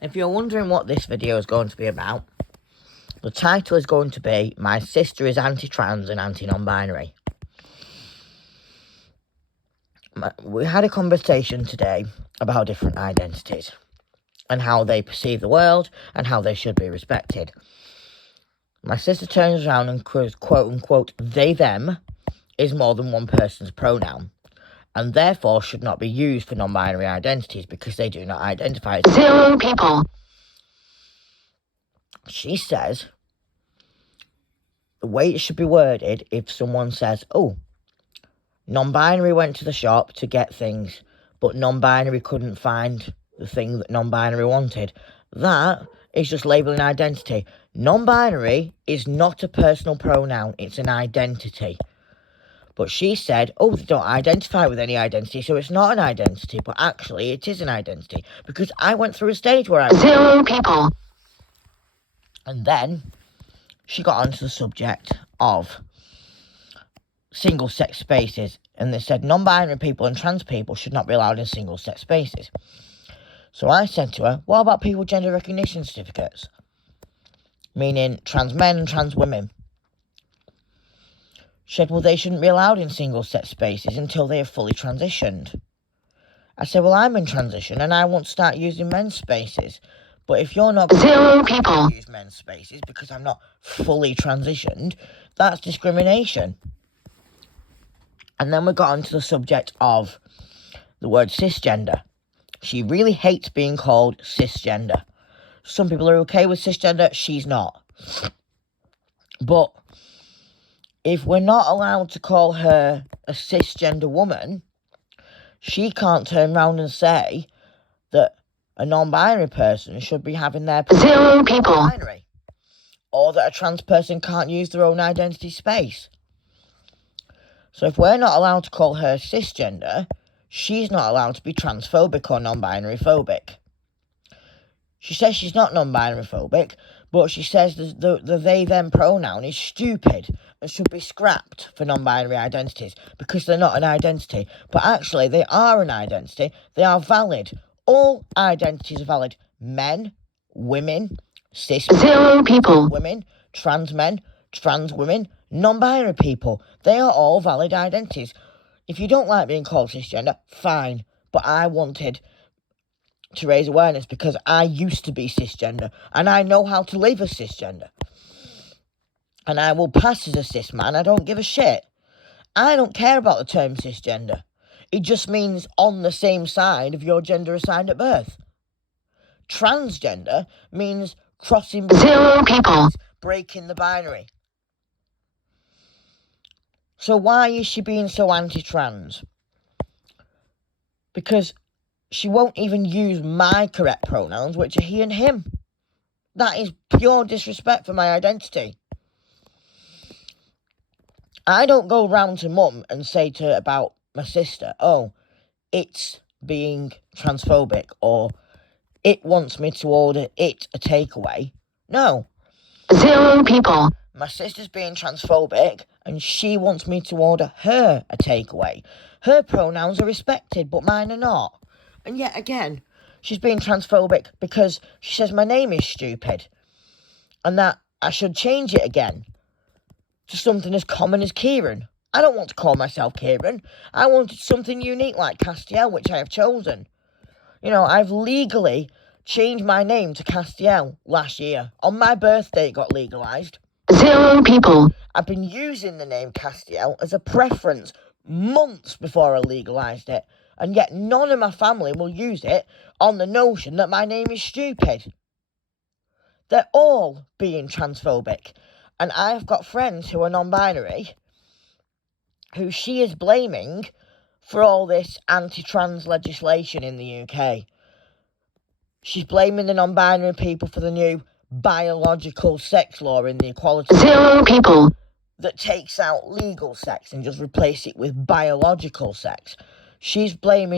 If you're wondering what this video is going to be about, the title is going to be My Sister is Anti-Trans and Anti-Non-Binary. We had a conversation today about different identities and how they perceive the world and how they should be respected. My sister turns around and quote-unquote, they, them, is more than one person's pronoun, and therefore should not be used for non-binary identities because they do not identify as zero people. She says the way it should be worded, if someone says, oh, non-binary went to the shop to get things, but non-binary couldn't find the thing that non-binary wanted, that is just labelling identity. Non-binary is not a personal pronoun, it's an identity. But she said, oh, they don't identify with any identity, so it's not an identity. But actually, it is an identity. Because I went through a stage where I was zero people. And then she got onto the subject of single-sex spaces. And they said non-binary people and trans people should not be allowed in single-sex spaces. So I said to her, what about people with gender recognition certificates? Meaning trans men and trans women. She said, well, they shouldn't be allowed in single-sex spaces until they have fully transitioned. I said, well, I'm in transition and I want to start using men's spaces. But if you're not zero people to use men's spaces because I'm not fully transitioned, that's discrimination. And then we got onto the subject of the word cisgender. She really hates being called cisgender. Some people are okay with cisgender, she's not. But if we're not allowed to call her a cisgender woman, she can't turn around and say that a non-binary person should be having their zero people binary, or that a trans person can't use their own identity space. So if we're not allowed to call her cisgender, she's not allowed to be transphobic or non-binary phobic. She says she's not non-binary phobic, but she says the they-them pronoun is stupid and should be scrapped for non-binary identities because they're not an identity. But actually, they are an identity. They are valid. All identities are valid. Men, women, cis zero people women, trans men, trans women, non-binary people. They are all valid identities. If you don't like being called cisgender, fine. But I wanted to raise awareness because I used to be cisgender and I know how to live as cisgender. And I will pass as a cis man. I don't give a shit. I don't care about the term cisgender. It just means on the same side of your gender assigned at birth. Transgender means crossing zero people, breaking the binary. So why is she being so anti-trans? Because she won't even use my correct pronouns, which are he and him. That is pure disrespect for my identity. I don't go round to mum and say to her about my sister, oh, it's being transphobic, or it wants me to order it a takeaway. No. zero people. My sister's being transphobic and she wants me to order her a takeaway. Her pronouns are respected, but mine are not. And yet again, she's being transphobic because she says my name is stupid and that I should change it again to something as common as Kieran. I don't want to call myself Kieran. I wanted something unique like Castiel, which I have chosen. You know, I've legally changed my name to Castiel last year. On my birthday, it got legalised. Zero people. I've been using the name Castiel as a preference months before I legalised it. And yet none of my family will use it on the notion that my name is stupid. They're all being transphobic. And I've got friends who are non-binary who she is blaming for all this anti-trans legislation in the UK. She's blaming the non-binary people for the new biological sex law in the equality zero people that takes out legal sex and just replace it with biological sex. She's blaming